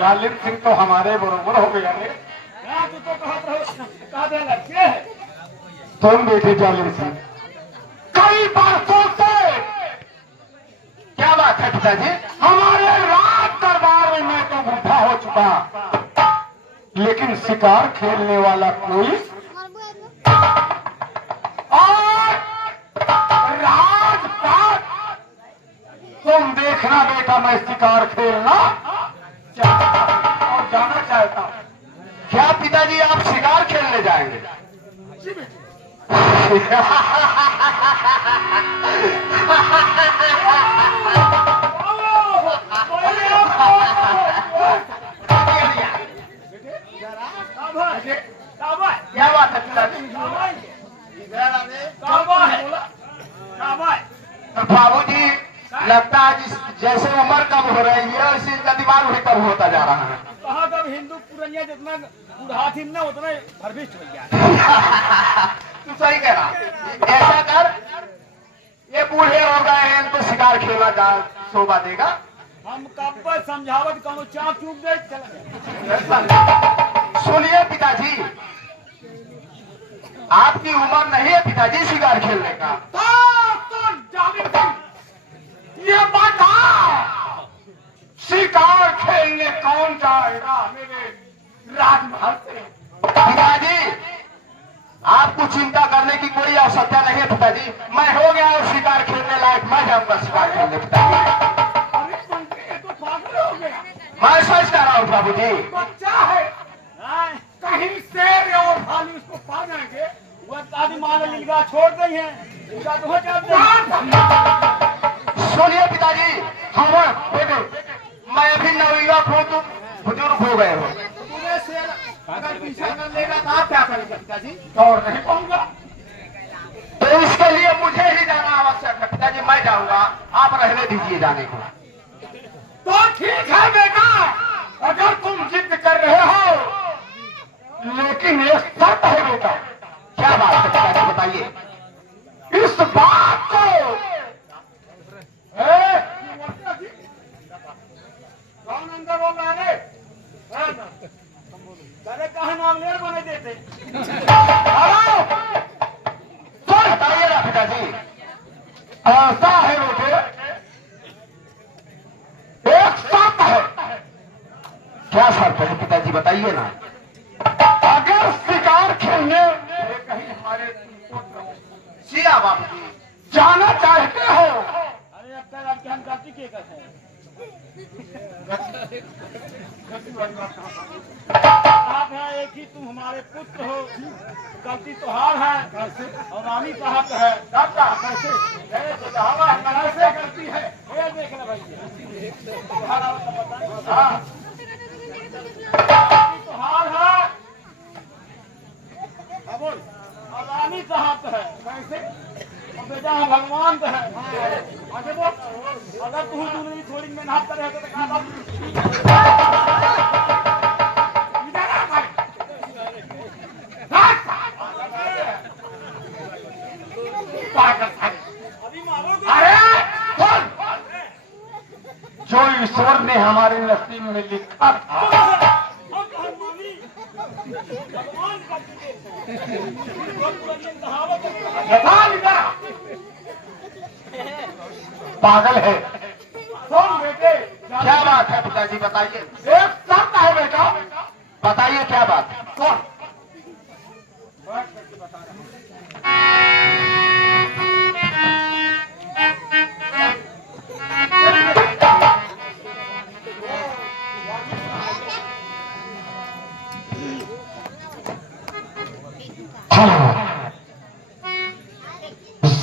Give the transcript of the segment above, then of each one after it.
जालिम सिंह तो हमारे बरोबर हो गया रे। तुम बेटे जालिम सिंह कई बरसों से। क्या बात है पिताजी? हमारे राज दरबार में मैं तो बूढ़ा हो चुका, लेकिन शिकार खेलने वाला कोई और राजपाट। तुम देखना बेटा, मैं शिकार खेलना चाहता हूं और जाना चाहता हूं। क्या पिताजी आप शिकार खेलने जाएंगे? क्या बात है पिताजी? बाबूजी लगता है जैसे उम्र कम हो रही है वैसे इनका दिमाग भी कम होता जा रहा है। कहा कब हिंदू पुरनिया जितना बुढ़ा थी ना उतना भरभिष्ट हो गया। तू सही कह रहा। ऐसा कर, ये बूढ़े हो गए हैं इनको शिकार खेलना जा शोभा देगा। हम कब पर समझावत कौन चाप चूक दे चल। सुनिए पिताजी, आपकी उम्र नहीं है पिताजी शिकार खेलने का। तो जालिम सिंह ये बता, शिकार खेलने कौन जाएगा मेरे राजमहल से? पिताजी आपको चिंता करने की कोई आवश्यकता नहीं है पिताजी। मैं हो गया और शिकार खेलने लायक, मैं जाऊंगा शिकार खेलने पिताजी। तो पागल हो गया। मैं सच कह रहा हूँ बाबूजी। बच्चा है कहीं शेर और भालू उसको पा जाएंगे। वह दादी माँ ने लीलगा छोड़ दी है। सुनिए पिताजी, हम बेटे मैं अभी नवयुवक हूँ, तुम बुजुर्ग हो गए हो। तुम्हें शेर अगर पीछा कर लेगा तो आप क्या करेंगे पिताजी? दौड़ नहीं पाऊंगा, तो इसके लिए मुझे ही जाना आवश्यक है पिताजी। मैं जाऊंगा, आप रहने दीजिए जाने को। तो ठीक है बेटा, अगर तुम जिद कर रहे हो, लेकिन एक शर्त है बेटा। क्या बात है पिताजी बताइए? इस बात को कौन अंदर बोल रहा है? अरे कहा नाम लेर बने देते। तो बताइए ना पिताजी। ऐसा है बेटे, एक शर्त है। क्या शर्त है पिताजी बताइए ना? अगर शिकार खेलने कहीं हमारे सिया बाबू जाना चाहते हो। अरे अब तक आपके हम गलती के कर है। आप है एक ही, तुम हमारे पुत्र हो, गलती तो हार है और रानी साहब है। कैसे कैसे गलती है ये देख ले भाई। हाँ गलती तो हार है बोल, और रानी साहब है कैसे बेटा भगवान तो है। आगे बोल, अगर तू दूसरी थोड़ी मेहनत करे तो अरे जो ईश्वर ने हमारे नसीब में लिखा था। पागल है। सुन बेटे, क्या बात है पिताजी बताइए? एक शर्त है बेटा, बताइए क्या बात है? कौन?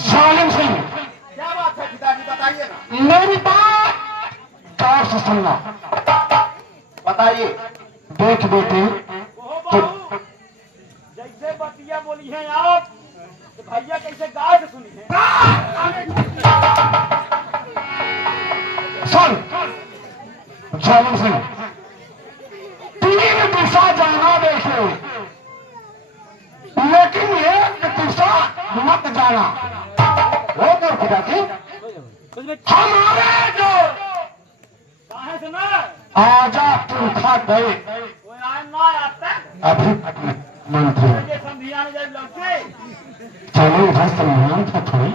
जालिम सिंह, क्या बात है पिताजी बताइए ना। मेरी बात गौर से सुनना। बताइए देख बेटे, जैसे बतिया बोली है आप तो भैया कैसे गाय से सुनी है। सुन जालिम सिंह, 3 दिशा जाना देखे, लेकिन एक दिशा मत जाना। वो तो पिताजी हमारे जो कहाँ सुना आजा पुरखा गए कोई आए ना आता अभी मंत्री ये संधिया ने जब लौटे चलो इधर सम्मान था थोड़ी